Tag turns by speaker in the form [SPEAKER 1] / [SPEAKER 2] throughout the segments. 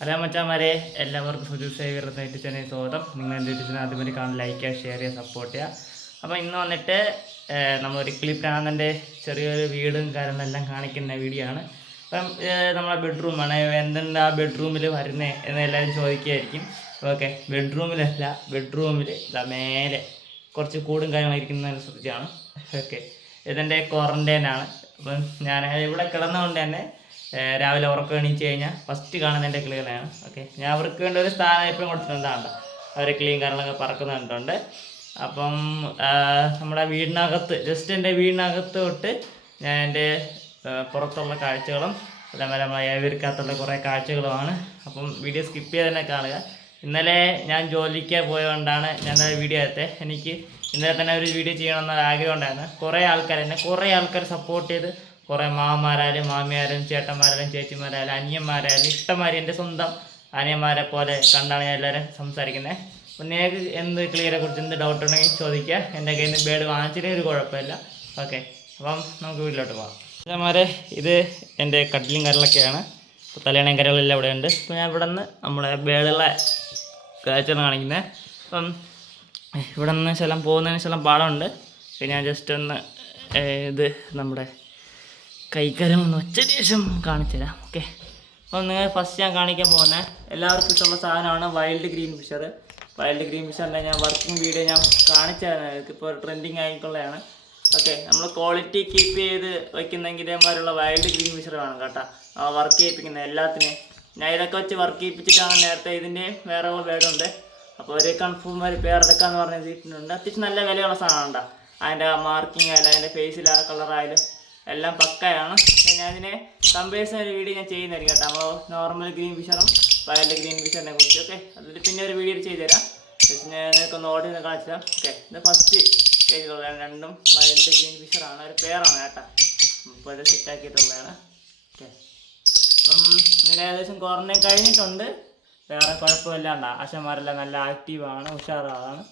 [SPEAKER 1] Hello മച്ചാമാരെ എല്ലാവർക്കും Suju Xavier net channel സ്വാഗതം. നിങ്ങൾ എന്റെ യൂട്യൂബിന് ആദ്യമായി കാണാൻ ലൈക്ക് ചെയ്യുക ഷെയർ ചെയ്യുക സപ്പോർട്ട് ചെയ്യുക. അപ്പോൾ ഇന്ന് വന്നിട്ട് നമ്മൾ നമ്മളൊരു പ്രാന്തന്റെ ചെറിയൊരു വീടും കാര്യങ്ങളെല്ലാം കാണിക്കുന്ന വീഡിയോ ആണ്. അപ്പം നമ്മളെ ബെഡ്റൂമാണ് എന്തുണ്ട് ആ ബെഡ്റൂമിൽ വരുന്നത് എന്ന് എല്ലാവരും ചോദിക്കുകയായിരിക്കും. ഓക്കെ ബെഡ്റൂമിലല്ല ബെഡ്റൂമിൽ ഇതാ മേലെ കുറച്ച് കൂടും കാര്യങ്ങളും ഒരു ശ്രദ്ധിച്ചാണ്. ഓക്കെ ഇതെന്റെ ക്വാറന്റൈനാണ് അപ്പം ഞാൻ ഇവിടെ കിടന്നുകൊണ്ട് തന്നെ രാവിലെ ഉറക്കം എണീച്ച് കഴിഞ്ഞാൽ ഫസ്റ്റ് കാണുന്ന എന്റെ കിളികളാണ് ഓക്കെ ഞാൻ അവർക്ക് വേണ്ട ഒരു സ്ഥാനം എപ്പോഴും കൊടുത്തിട്ടുണ്ടാണ് അവർ ക്ലീൻ കാര്യങ്ങളൊക്കെ പറക്കുന്ന കണ്ടുണ്ട് അപ്പം നമ്മുടെ വീടിനകത്ത് ജസ്റ്റ് എന്റെ വീടിനകത്ത് തൊട്ട് ഞാൻ എന്റെ പുറത്തുള്ള കാഴ്ചകളും അതേപോലെ നമ്മളെ ഏവർക്കകത്തുള്ള കുറേ കാഴ്ചകളുമാണ്. അപ്പം വീഡിയോ സ്കിപ്പ് ചെയ്ത് തന്നെ കാണുക. ഇന്നലെ ഞാൻ ജോലിക്ക് പോയതുകൊണ്ടാണ് ഞാൻ വീഡിയോ അകത്തെ എനിക്ക് ഇന്നലെ തന്നെ ഒരു വീഡിയോ ചെയ്യണമെന്നൊരു ആഗ്രഹം ഉണ്ടായിരുന്നു. കുറേ ആൾക്കാർ എന്നെ കുറേ ആൾക്കാർ സപ്പോർട്ട് ചെയ്ത് കുറേ മാമാരായാലും മാമിയാരും ചേട്ടന്മാരായാലും ചേച്ചിമാരായാലും അനിയന്മാരായാലും ഇഷ്ടമാരി എന്റെ സ്വന്തം അനിയന്മാരെ പോലെ കണ്ടാണ് ഞാൻ എല്ലാവരും സംസാരിക്കുന്നത്. അപ്പം നിങ്ങൾക്ക് എന്ത് ക്ലിയറെ കുറിച്ച് എന്ത് ഡൗട്ട് ഉണ്ടെങ്കിൽ ചോദിക്കുക. എന്റെ കയ്യിൽ നിന്ന് ബേഡ് വാങ്ങിച്ചില്ലെങ്കിൽ ഒരു കുഴപ്പമില്ല. ഓക്കെ അപ്പം നമുക്ക് വീട്ടിലോട്ട് പോകാം. ചേട്ടന്മാരെ ഇത് എന്റെ കട്ടിലും കരളൊക്കെയാണ്. ഇപ്പോൾ തലയണയും കരകളെല്ലാം ഇവിടെ ഉണ്ട്. അപ്പോൾ ഞാൻ ഇവിടെ നിന്ന് നമ്മുടെ ബേഡുള്ള കാഴ്ചയാണ് കാണിക്കുന്നത് അപ്പം ഇവിടെ നിന്ന് ശലം പോകുന്നതിന് ശലം പാടമുണ്ട്. പിന്നെ ഞാൻ ജസ്റ്റ് ഒന്ന് ഇത് നമ്മുടെ കൈക്കരം ഒന്ന് ഒറ്റ ശേഷം കാണിച്ചു തരാം ഓക്കെ? അപ്പം നിങ്ങൾ ഫസ്റ്റ് ഞാൻ കാണിക്കാൻ പോകുന്നത് എല്ലാവർക്കും ഇഷ്ടമുള്ള സാധനമാണ് wild green fisher wild green ഫിഷറിന്റെ ഞാൻ വർക്കിംഗ് വീഡിയോ ഞാൻ കാണിച്ചു തരാം. ഇപ്പോൾ ട്രെൻഡിങ് ആയിട്ടുള്ളതാണ്. ഓക്കെ നമ്മൾ ക്വാളിറ്റി കീപ്പ് ചെയ്ത് വയ്ക്കുന്നെങ്കിൽ ഇതേമാതിരിയുള്ള വൈൽഡ് ഗ്രീൻ ഫിഷർ വേണം കേട്ടോ. ആ വർക്ക് ചെയ്യിപ്പിക്കുന്ന എല്ലാത്തിനെയും ഞാൻ ഇതൊക്കെ വെച്ച് വർക്ക് ചെയ്യിപ്പിച്ചിട്ടാണ് നേരത്തെ ഇതിന്റെ വേറെ പേരുണ്ട് അപ്പോൾ ഒരു കൺഫേം ഒരു പേരെടുക്കാന്ന് പറഞ്ഞ് ചെയ്തിട്ടുണ്ട് അത്യാവശ്യം നല്ല വിലയുള്ള സാധനം ഉണ്ടോ അതിന്റെ മാർക്കിംഗ് ആയാലും അതിന്റെ ഫേസിലാ കളറായാലും എല്ലാം പക്കയാണ്. പിന്നെ അതിനെ കമ്പേഴ്സൺ ഒരു വീഡിയോ ഞാൻ ചെയ്യുന്നതായിരിക്കും കേട്ടോ. അപ്പോൾ നോർമൽ ഗ്രീൻ ഫിഷറും വയലറ്റ് ഗ്രീൻ ഫിഷറിനെ കുറിച്ച് ഓക്കെ അതിൽ പിന്നെ ഒരു വീഡിയോ ചെയ്ത് തരാം ജസ്റ്റ് ഞാൻ നിങ്ങൾക്കൊന്ന് ഓർഡർ ചെയ്ത് കാണിച്ചു തരാം ഓക്കെ ഇത് ഫസ്റ്റ് ചെയ്തിട്ടുള്ളതാണ് രണ്ടും വയലറ്റ് ഗ്രീൻ ഫിഷറാണ് ഒരു പേരാണ് കേട്ടോ. ഇപ്പോൾ ഇത് സെറ്റാക്കിയിട്ടുള്ളതാണ് ഓക്കെ അപ്പം ഇതിന് ഏകദേശം ക്വാറന്റൈൻ കഴിഞ്ഞിട്ടുണ്ട്. വേറെ കുഴപ്പമില്ലാണ്ട ആശന്മാരെല്ലാം നല്ല ആക്റ്റീവാണ് ഉഷാറാണ്.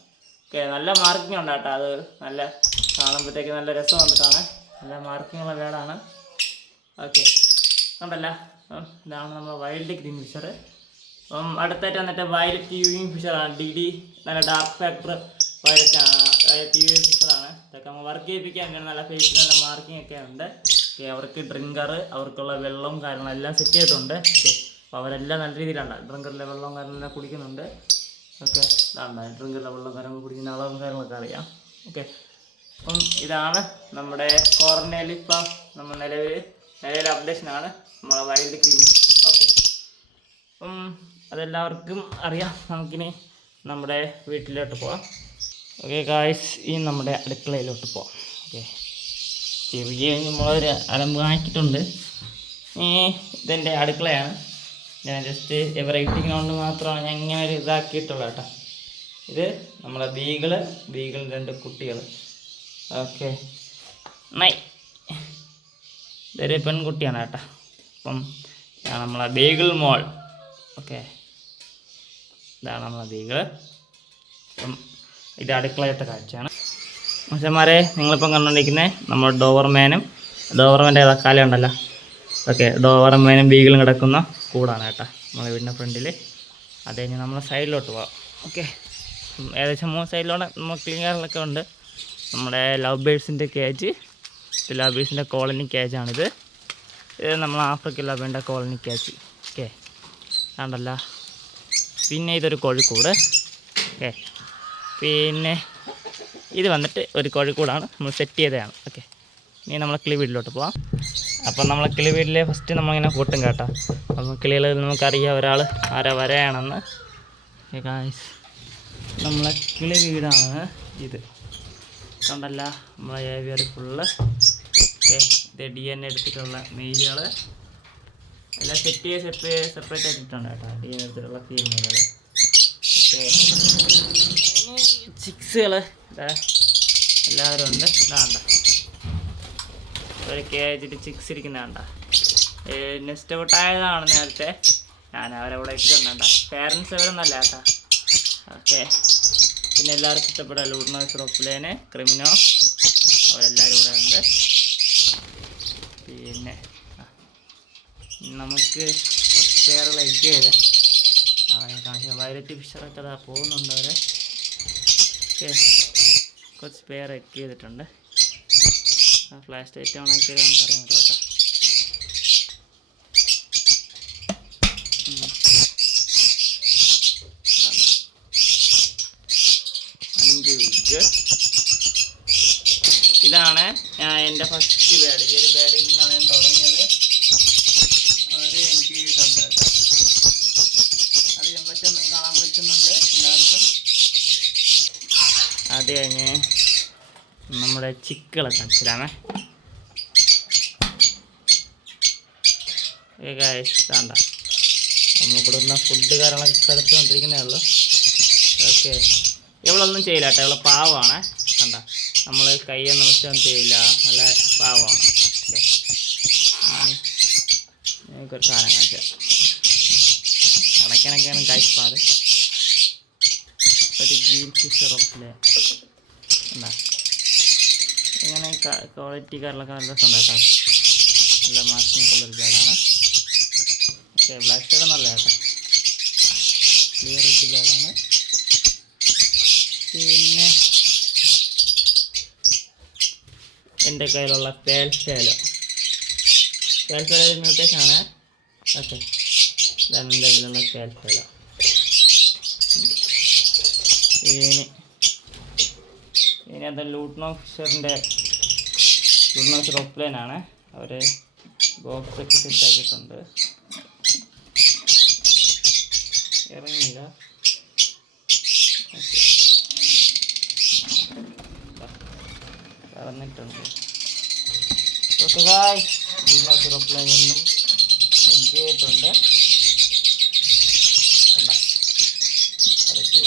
[SPEAKER 1] ഓക്കെ നല്ല മാർക്കിംഗ് ഉണ്ട് കേട്ടോ. അത് നല്ല കാണുമ്പോഴത്തേക്ക് നല്ല രസമുണ്ട് കാണാൻ നല്ല മാർക്കിങ്ങുള്ള വേടാണ്. ഓക്കെ ഉണ്ടല്ല ഇതാണ് നമ്മുടെ വൈൽഡ് ഗ്രീൻ ഫിഷർ അപ്പം അടുത്തായിട്ട് വന്നിട്ട് വയലറ്റ് യൂവിങ് ഫിഷറാണ് ഡി ഡി നല്ല dark factor violet violet ewing ഫിഷറാണ് ഇതൊക്കെ നമ്മൾ വർക്ക് ചെയ്യിപ്പിക്കാൻ വേണ്ടി നല്ല ഫേസിൽ നല്ല മാർക്കിംഗ് ഒക്കെ ഉണ്ട്. ഓക്കെ അവർക്ക് ഡ്രിങ്കർ അവർക്കുള്ള വെള്ളം കാര്യങ്ങളെല്ലാം സെറ്റ് ചെയ്തിട്ടുണ്ട്. അപ്പോൾ അവരെല്ലാം നല്ല രീതിയിലാണ് ഡ്രിങ്കറിലെ വെള്ളവും കാര്യങ്ങളെല്ലാം കുടിക്കുന്നുണ്ട്. ഓക്കെ ഇതാണ് ഡ്രിങ്കറിലെ വെള്ളവും കാര്യങ്ങളും കുടിക്കുന്ന അളവും കാര്യങ്ങളൊക്കെ അറിയാം. ഓക്കെ അപ്പം ഇതാണ് നമ്മുടെ ക്വാറന്റൈനിൽ ഇപ്പം നമ്മൾ നിലവിൽ നിലവിൽ അപ്ഡേഷനാണ് നമ്മളെ വൈൽഡ് ക്രീം ഓക്കെ അപ്പം അതെല്ലാവർക്കും അറിയാം. നമുക്കിനി നമ്മുടെ വീട്ടിലോട്ട് പോവാം. ഓക്കെ കായ്സ് ഈ നമ്മുടെ അടുക്കളയിലോട്ട് പോവാം. ഓക്കെ ചെറിയ നമ്മളൊരു അലമ്പ് കാണിച്ചിട്ടുണ്ട് ഈ ഇതെന്റെ അടുക്കളയാണ്. ഞാൻ ജസ്റ്റ് വെറൈറ്റിക്ക് കൊണ്ട് മാത്രമാണ് ഞാൻ ഇങ്ങനെ ഒരു ഇതാക്കിയിട്ടുള്ളത് കേട്ടോ. ഇത് നമ്മളെ ബീകൾ ബീഗിളിന്റെ രണ്ട് കുട്ടികൾ ഓക്കെ. നൈ. ഇതൊരു പെൺകുട്ടിയാണ് കേട്ടോ. അപ്പം ഇതാണ് നമ്മളെ ബീഗിൾ മോൾ. ഓക്കെ. ഇതാണ് നമ്മളെ ബീഗിൾ. അപ്പം ഇത് അടുക്കളയത്തെ കാഴ്ചയാണ്. മനുഷ്യന്മാരെ നിങ്ങളിപ്പം കണ്ടുകൊണ്ടിരിക്കുന്നത് നമ്മുടെ ഡോവർമാനും ഡോവർമാന്റെ തക്കാലം ഉണ്ടല്ലോ? ഓക്കെ ഡോവർമാനും ബീഗിളും കിടക്കുന്ന കൂടാണ് കേട്ടോ. നമ്മളെ വീടിന്റെ ഫ്രണ്ടിൽ. അത് കഴിഞ്ഞ് നമ്മളെ സൈഡിലോട്ട് പോവാം. ഓക്കെ. ഏകദേശം മൂന്ന് സൈഡിലോടെ നമ്മൾ ക്ലീനറിലൊക്കെ ഉണ്ട്. നമ്മുടെ ലവ് ബേഴ്സിന്റെ കേജ് ലവ് ബേഴ്സിന്റെ കോളനി കേജാണിത് ഇത് നമ്മൾ ആഫ്രിക്കൻ ലവേന്റെ കോളനി കേജ് ഓക്കെ കണ്ടല്ല. പിന്നെ ഇതൊരു കോഴിക്കോട്. ഓക്കെ പിന്നെ ഇത് വന്നിട്ട് ഒരു കോഴിക്കോടാണ്. നമ്മൾ സെറ്റ് ചെയ്തതാണ്. ഓക്കെ ഇനി നമ്മൾ കിളി വീട്ടിലോട്ട് പോവാം. അപ്പം നമ്മൾ കിളി വീട്ടിലെ ഫസ്റ്റ് നമ്മളിങ്ങനെ കൂട്ടും കേട്ടോ. അപ്പം കിളികൾ നമുക്കറിയാം ഒരാൾ ആരാ വരയാണെന്ന്. നമ്മളെ കിളി വീടാണ് ഇത്. കണ്ടല്ല നമ്മളെ ഏവിയർ ഫുള്ള് ഓക്കെ ഡി എൻ എടുത്തിട്ടുള്ള മെയിലുകൾ എല്ലാം സെറ്റ് ചെയ്ത് സെപ്പറേറ്റ് സെപ്പറേറ്റ് ആയിട്ടുണ്ട് കേട്ടോ. ഡി എൻ എടുത്തിട്ടുള്ള ഫീമെയിലുകൾ ചിക്സുകൾ എല്ലാവരും ഉണ്ട്. ഇതാണ്ട ഒരു കെ കേജിൽ ചിക്സ് ഇരിക്കുന്നതാണ്ട നെസ്റ്റ് ഔട്ടായതാണ് നേരത്തെ? ഞാൻ അവരെ അവരവിടെ ഇട്ടിട്ടുണ്ടാ പേരൻസ് അവരൊന്നല്ല കേട്ടോ. ഓക്കെ. പിന്നെ എല്ലാവർക്കും ഇഷ്ടപ്പെടുക ലൂർണോ റോപ്പിലേനെ ക്രിമിനോ. അവരെല്ലാവരും ഇവിടെ ഉണ്ട്. പിന്നെ നമുക്ക് വേറെ ലൈക്ക് ഞാൻ കാണിച്ചു വയലറ്റ് ഫിഷറൊക്കെ അതാ പോകുന്നുണ്ട് അവരെ. കുറച്ച് പേർ എക്ക് ചെയ്തിട്ടുണ്ട് ആ ഫ്ലാഷ് ലൈറ്റ് ഓൺ ആക്കിയാൽ പറയാൻ പറ്റും കേട്ടോ ഉം. കണ്ടോ? അഞ്ച് ഇതാണ് എന്റെ ഫസ്റ്റ് ബേഡ് ഈ ഒരു ബേഡിൽ നിന്നാണ് ഞാൻ തുടങ്ങിയത്. അവർ എനിക്ക് തന്നത് അത് ഞാൻ പറ്റുന്ന കാണാൻ പറ്റുന്നുണ്ട് എല്ലാവർക്കും. അത് കഴിഞ്ഞ് നമ്മുടെ ചിക്കുകളെ കാണിച്ചിടാമേ ഇഷ്ടാണ്ട നമ്മൾ കൊടുക്കുന്ന ഫുഡ് കാര്യങ്ങളൊക്കെ എടുത്തുകൊണ്ടിരിക്കുന്നേ ഉള്ളൂ. ഓക്കെ ഇവളൊന്നും ചെയ്യില്ല കേട്ടോ. ഇവളെ പാവമാണ്. കണ്ട? നമ്മൾ കൈയൊന്നും വെച്ചാൽ ചെയ്യില്ല. നല്ല പാവമാണ്. ഒരു സാധനം കാണിച്ചാൽ അടയ്ക്കാനൊക്കെയാണ് കായ്പാട് ഒരു ഗ്രീൻ സിറപ്പിലെ എന്താ ഇങ്ങനെ ക്വാളിറ്റി കാര്യങ്ങളൊക്കെ നല്ല രസം കേട്ടോ. നല്ല മാർക്കിംഗ് ഉള്ളൊരു ബാഗാണ് ഓക്കെ ബ്ലാക്ക് ഷെയ്ഡ് നല്ല കേട്ടോ ക്ലിയർ ഇട്ട് ബാഗാണ് പിന്നെ എന്റെ കയ്യിലുള്ള പേൽഫേലോ പേൽഫേലോ ഇന്നത്തേക്കാണ് ഓക്കെ. എന്റെ കയ്യിലുള്ള പേൽഫേലോ ഇനി ഇനി അത് ലൂട്ട്നോ ഫിഷറിന്റെ ലൂട്ട്നോ ഫിഷർ ആണ്. അവർ ബോക്സ് ഒക്കെ സെറ്റാക്കിയിട്ടുണ്ട് ഇറങ്ങിയില്ല. ഓക്കെ. ലൂട്ട്നോ ഫിഷർ ഓഫ്ലൈൻ വീണ്ടും എഗ്ഗിയിട്ടുണ്ട് കണ്ടോ? അതൊക്കെ